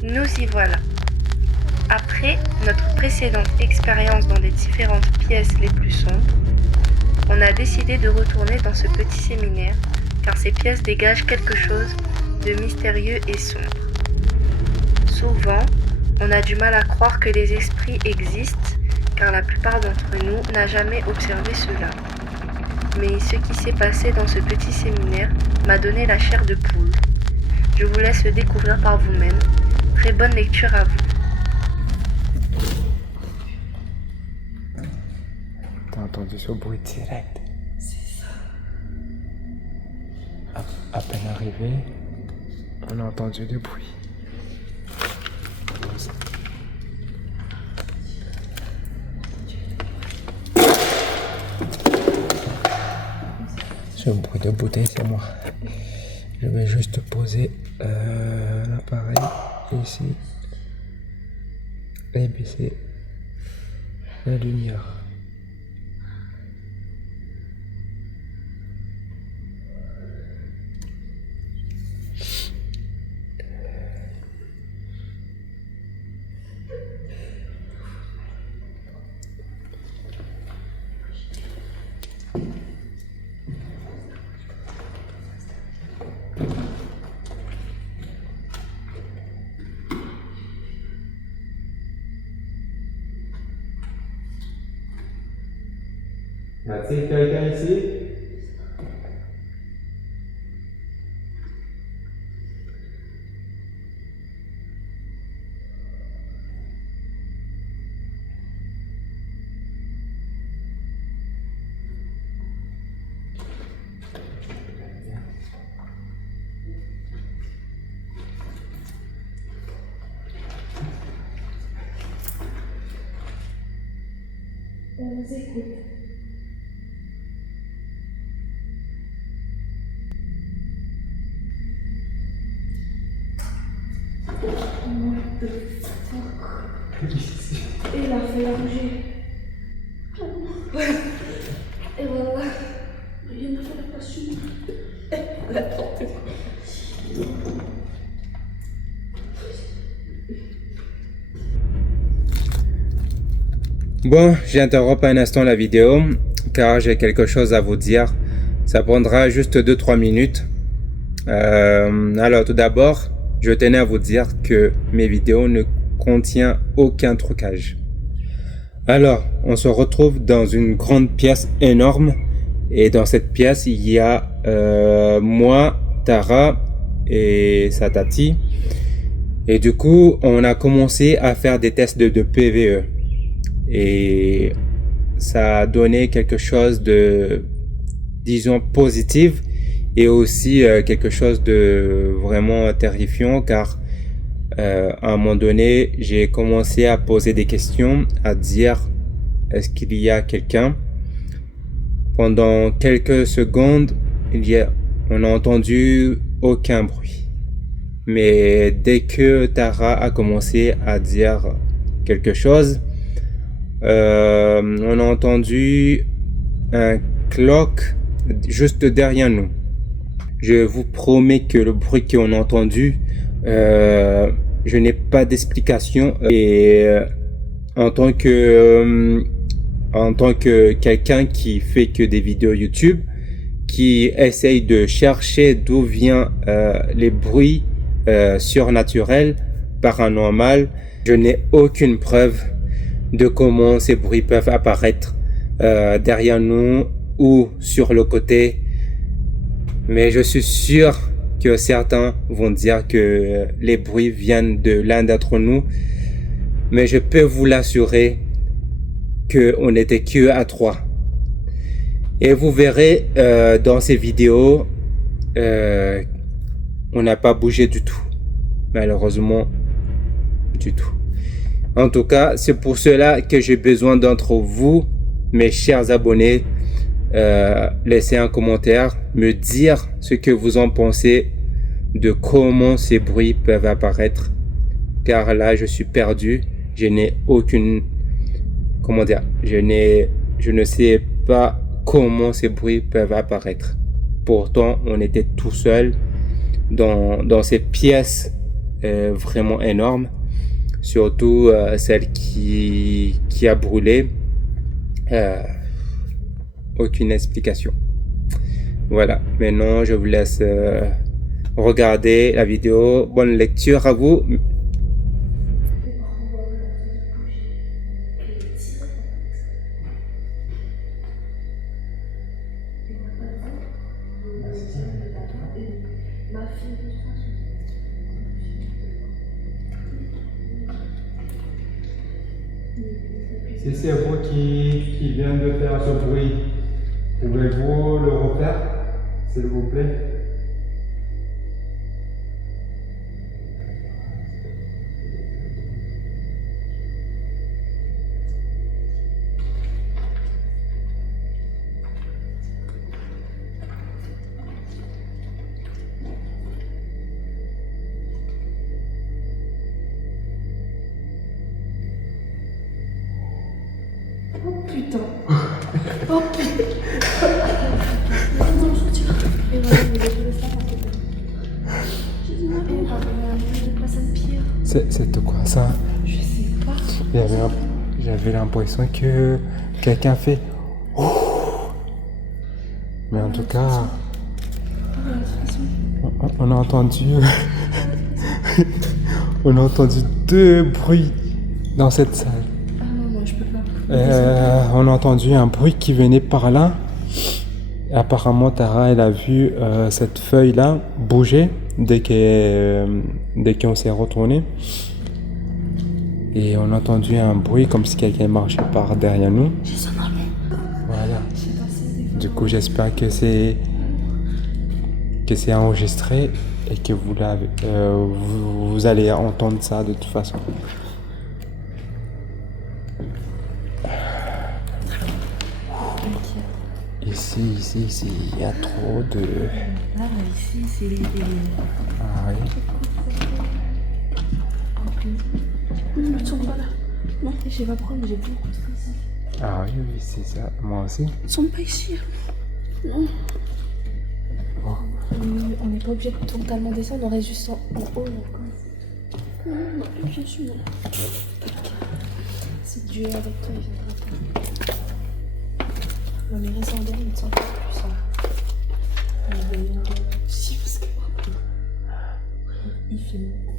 Nous y voilà. Après notre précédente expérience dans les différentes pièces les plus sombres, on a décidé de retourner dans ce petit séminaire car ces pièces dégagent quelque chose de mystérieux et sombre. Souvent, on a du mal à croire que les esprits existent car la plupart d'entre nous n'a jamais observé cela. Mais ce qui s'est passé dans ce petit séminaire m'a donné la chair de poule. Je vous laisse le découvrir par vous-même. Très bonne lecture à vous. T'as entendu ce bruit direct? C'est ça. À peine arrivé, on a entendu le bruit. Ce bruit de bouteille, c'est moi. Je vais juste poser l'appareil ici et baisser la lumière. Y a-t-il quelqu'un ici? On vous écoute. What the fuck? Et il a fait la bouger. Et voilà. Il m'a fait la passion. Bon, j'interromps un instant la vidéo car j'ai quelque chose à vous dire. Ça prendra juste 2-3 minutes. Alors tout d'abord, je tenais à vous dire que mes vidéos ne contiennent aucun trucage. Alors, on se retrouve dans une grande pièce énorme et dans cette pièce, il y a moi, Tara et Satati. Et du coup, on a commencé à faire des tests de PVE. Et ça a donné quelque chose de, disons, positif et aussi quelque chose de vraiment terrifiant car à un moment donné, j'ai commencé à poser des questions, à dire est-ce qu'il y a quelqu'un? Pendant quelques secondes, on n'a entendu aucun bruit. Mais dès que Tara a commencé à dire quelque chose, on a entendu un cloc juste derrière nous. Je vous promets que le bruit qu'on a entendu, je n'ai pas d'explication et en tant que quelqu'un qui fait que des vidéos YouTube, qui essaye de chercher d'où viennent les bruits surnaturels, paranormaux, je n'ai aucune preuve de comment ces bruits peuvent apparaître derrière nous ou sur le côté. Mais je suis sûr que certains vont dire que les bruits viennent de l'un d'entre nous. Mais je peux vous l'assurer qu'on n'était que à 3. Et vous verrez dans ces vidéos, on n'a pas bougé du tout. Malheureusement, du tout. En tout cas, c'est pour cela que j'ai besoin d'entre vous, mes chers abonnés, laisser un commentaire, me dire ce que vous en pensez de comment ces bruits peuvent apparaître. Car là, je suis perdu. Je n'ai aucune... Comment dire? Je ne sais pas comment ces bruits peuvent apparaître. Pourtant, on était tout seul dans ces pièces est vraiment énorme, surtout celle qui a brûlé. Aucune explication. Voilà, maintenant je vous laisse regarder la vidéo. Bonne lecture à vous. Si c'est vous qui vient de faire ce bruit, pouvez-vous le refaire, s'il vous plaît? Oh putain. Oh putain. Non, je retire. Et voilà, mais je laisse là parce que j'ai dit non, on va de place à de pire. C'était quoi ça? Je sais pas. J'avais l'impression que quelqu'un fait ouh. Mais en tout cas, on a entendu on a entendu deux bruits dans cette salle. Ah non, moi je peux pas. On a entendu un bruit qui venait par là. Et apparemment, Tara, elle a vu cette feuille-là bouger dès qu'on s'est retourné. Et on a entendu un bruit comme si quelqu'un marchait par derrière nous. Voilà. Du coup, j'espère que c'est enregistré et que vous allez entendre ça de toute façon. Ici, il y a trop de... Ah, ici, c'est les... Ah oui. Non, ne tourne pas là. Non, je vais pas prendre, j'ai plus beaucoup de trucs ici. Ah oui, c'est ça. Moi aussi. Ils sont pas ici. Non. Oh. On n'est pas obligé de totalement descendre, on reste juste en haut. Non, bien sûr, non. Si Dieu est avec toi, il viendra pas. Non, mais reste en dehors, il ne sent pas plus. On va aller en dehors aussi parce que. Il fait mon coup.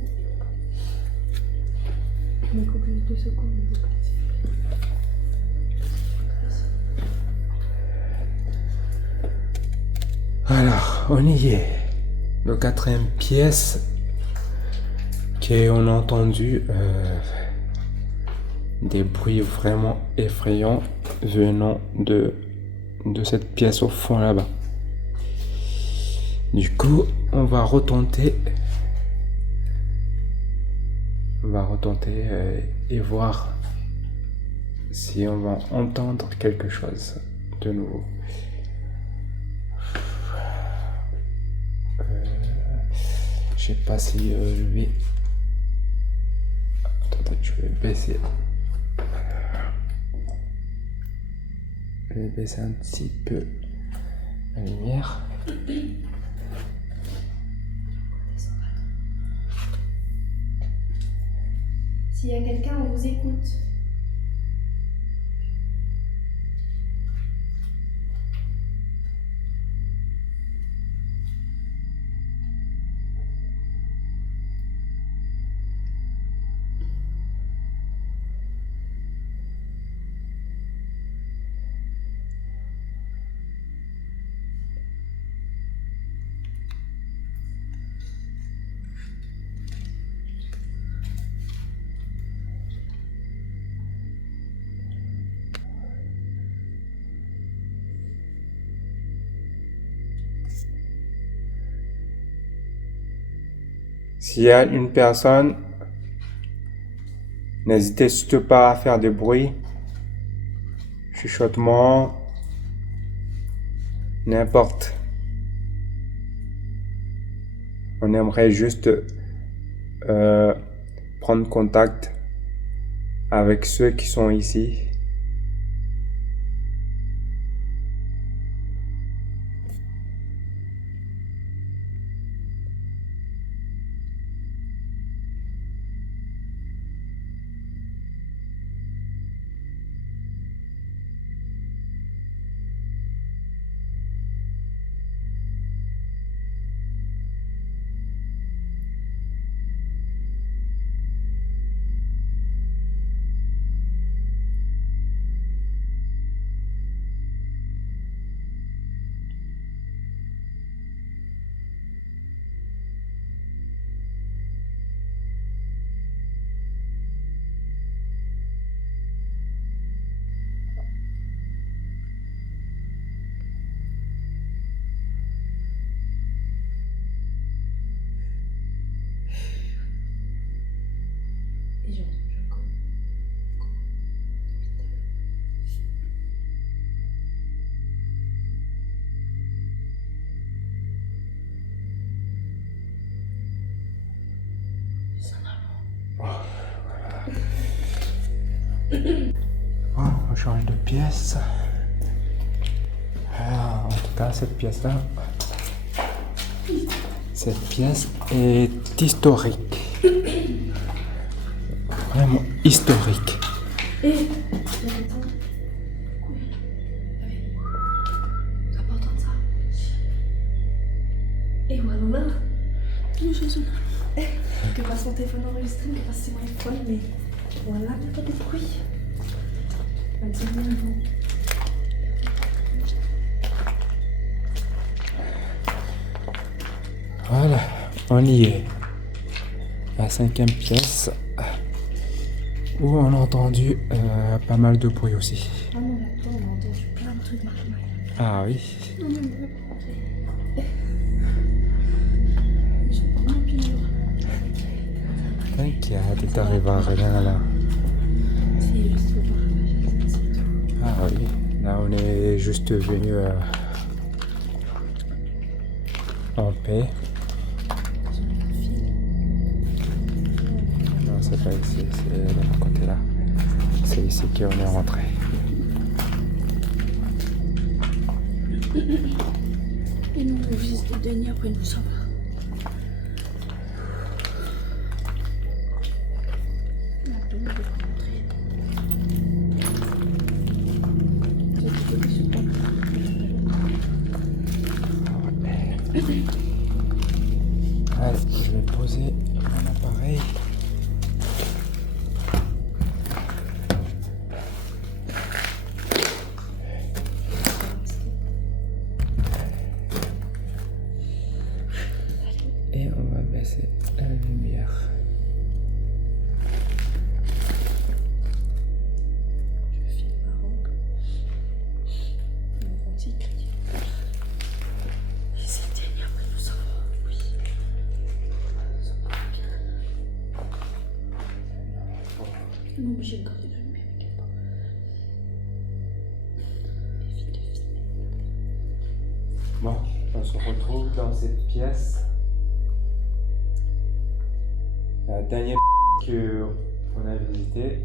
Mais il faut plus de secondes, il faut partir. Alors, on y est. Le quatrième pièce qu'on a entendu des bruits vraiment effrayants venant de cette pièce au fond là-bas. Du coup, on va retenter. Et voir si on va entendre quelque chose de nouveau. Je sais pas si je vais... Attends, je vais baisser. Je vais baisser un petit peu la lumière. S'il y a quelqu'un, on vous écoute. S'il y a une personne, n'hésitez surtout pas à faire du bruit, chuchotement, n'importe. On aimerait juste prendre contact avec ceux qui sont ici. Bon, on change de pièce. Ah, en tout cas, cette pièce-là, cette pièce est historique. Vraiment historique. Et t'as pas entendu ça? Et voilà. Nous faisons. Que passe mon téléphone enregistré, que passe mon iPhone, mais voilà, il n'y a pas de bruit. On va dire rien avant. Voilà, on y est. La 5e pièce. Où on a entendu pas mal de bruit aussi. Ah non, là-dedans, on a entendu plein de trucs marcher. Ah oui. Non, mais on va pas rentrer. Ils sont pas bien pires. T'inquiète, t'arrives à rien là. C'est juste le partage, c'est tout. Ah oui, là on est juste venu en paix. Non, c'est pas ici, c'est de l'autre côté là. C'est ici qu'on est rentré. Et nous, on vise le dernier, après nous, ça va. Allez, je vais poser mon appareil. Et on va baisser la lumière. Je vais filmer Maroc. On dit que c'est le dernier, après nous, ça va. Oui. Ça va bien. On est obligé de garder la lumière, t'inquiète pas. Évite de filmer. Bon, on se retrouve dans cette pièce. La dernière que on a visité.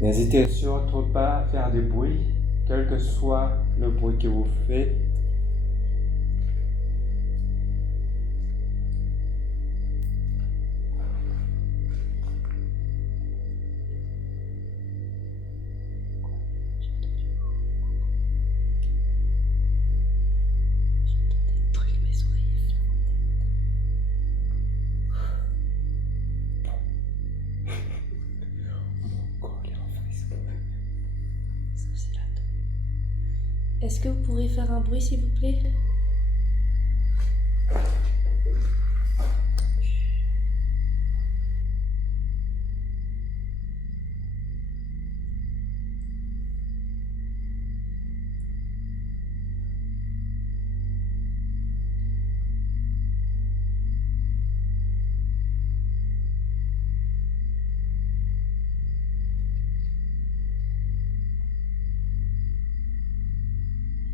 N'hésitez surtout pas à faire du bruit, quel que soit le bruit que vous faites. Des trucs, mes oreilles. Ça, c'est la tête. Est-ce que vous pourrez faire un bruit, s'il vous plaît?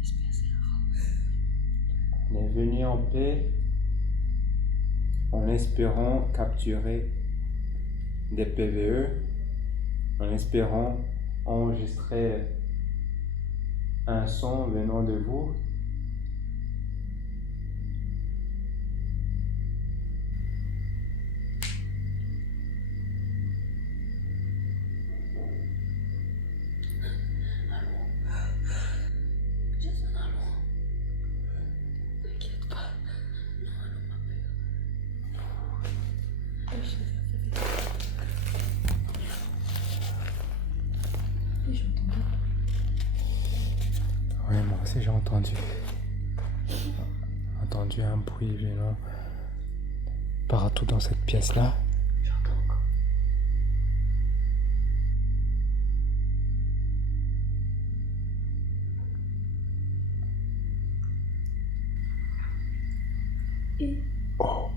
J'espère que c'est un On est venu en paix en espérant capturer des PVE, en espérant enregistrer un son venant de vous. Jason, allô? T'inquiète pas. Non, allô, ma mère. Je sais et j'entends pas. Oui, moi aussi j'ai entendu. Entendu un bruit venant partout dans cette pièce-là. J'entends encore. Et Oh,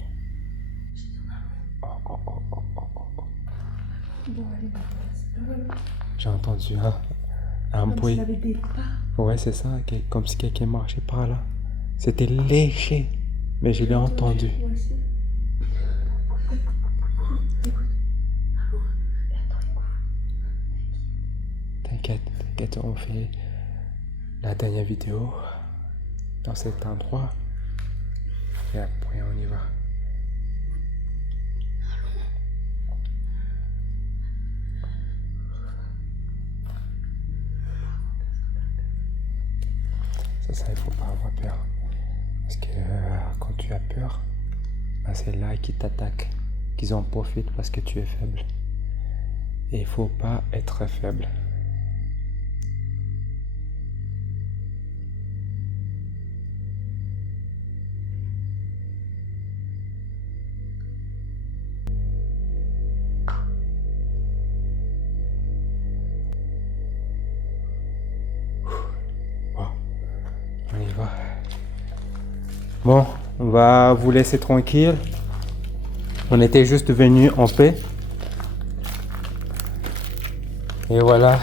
Jason, allô? oh, oh, oh, oh, oh, oh. Bon, allez, ma place. J'ai entendu un Comme bruit. s'il avait des pas. Ouais, c'est ça, comme si quelqu'un marchait par là. C'était léger, mais je l'ai entendu. Moi aussi. t'inquiète, on fait la dernière vidéo dans cet endroit. Et après, on y va. Ça, il faut pas avoir peur. Parce que quand tu as peur, bah, c'est là qu'ils t'attaquent, qu'ils en profitent parce que tu es faible. Et il faut pas être faible. On y va. Bon, on va vous laisser tranquille. On était juste venu en paix. Et voilà.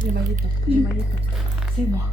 J'ai maillé pas. C'est moi.